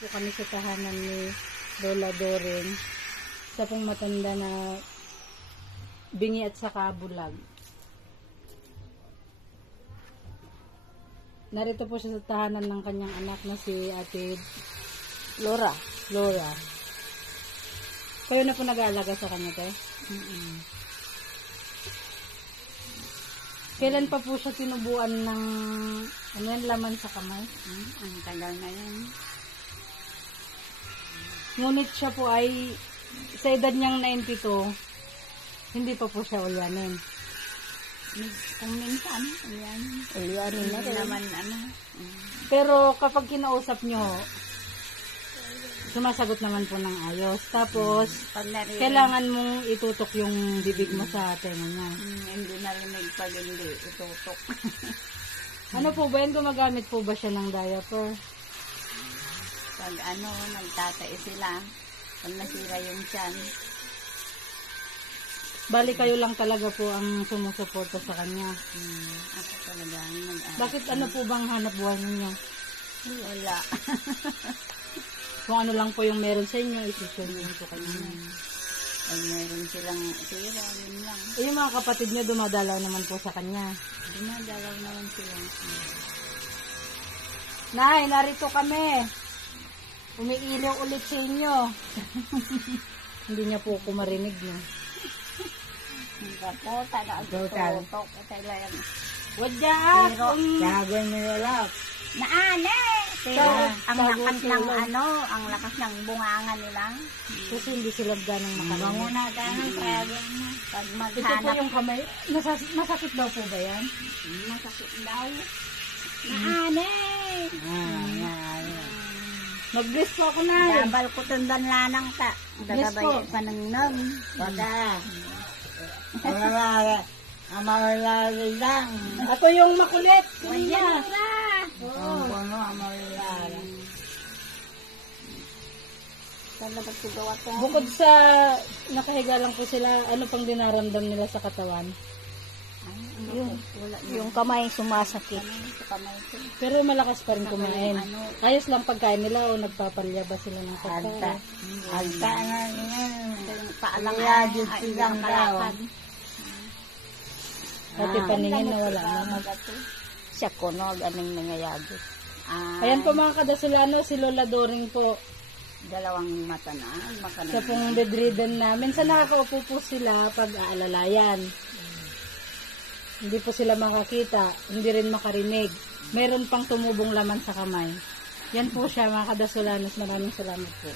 po kami sa tahanan ni Lola Doring. Sa pong matanda na bingi at saka bulag. Narito po siya sa tahanan ng kanyang anak na si Ate Laura. Kayo na po nag-aalaga sa kanya, te? Kailan pa po siya tinubuan ng laman sa kamay? Ang tagal na yan. Ngunit siya po ay sa edad niyang 92, hindi pa po siya ulyanin. Kung minsan, yan. Ulyanin na rin. Naman, Pero kapag kinausap nyo, sumasagot naman po ng ayos. Tapos, pag narinig, kailangan mong itutok yung bibig mo sa tenga niya. hindi narinig pag hindi itutok. Ano po ba yun? Gumagamit po ba siya ng diaper? Pag nagtatay sila, pag nasira yung tiyan, Bali kayo lang talaga po ang sumusuporta sa kanya. ako talaga ang Bakit ano po bang hanap buhay ninyo? wala. Kung ano lang po yung meron sa inyo, isusunod nyo po kanya. Pag meron silang tira, yun lang. Eh, yung mga kapatid nyo dumadalaw naman po sa kanya. Dumadalaw naman sila. Nay, narito kami. Umiilaw ulit sa inyo. Hindi niya po ako marinig, no? Kapo, talaga tutok. Talagang Wadya! Gagawin nila lang. Naane! Pero ang lakas ng ang lakas ng bungangan nila. Kasi hindi sila ganang makalimig. Manguna ganang problem na. Pag Ito po maghanap, yung kamay. Masakit daw po ba yan? masakit daw. Naane! Mag-bless po ako, Nay. Dabal ko tundan lanang ta. Yes po. Dadabay panangnom. Baka. Amalali lang. Ito yung makulit. Wala. Oo. Amalali. Talaga sigawa to. Bukod sa nakahiga lang po sila, ano pang dinaramdam nila sa katawan? Yung kamay sumasakit. Sa kamay ko. Pero malakas pa rin kumain. Ayos lang pagkain nila o nagpapalya ba sila ng pagkain? Alta na yan. Paalang silang daw. Pati paningin na wala na. Siya kunog, anong nangyayagi. Ayan po mga kadasulano, si Lola Doring po. Dalawang mata na. Sa pong bedridden na. Minsan nakakaupo po sila pag aalalayan. Hindi po sila makakita, hindi rin makarinig. Meron pang tumubong laman sa kamay. Yan po siya mga kadasulanos. Maraming salamat po.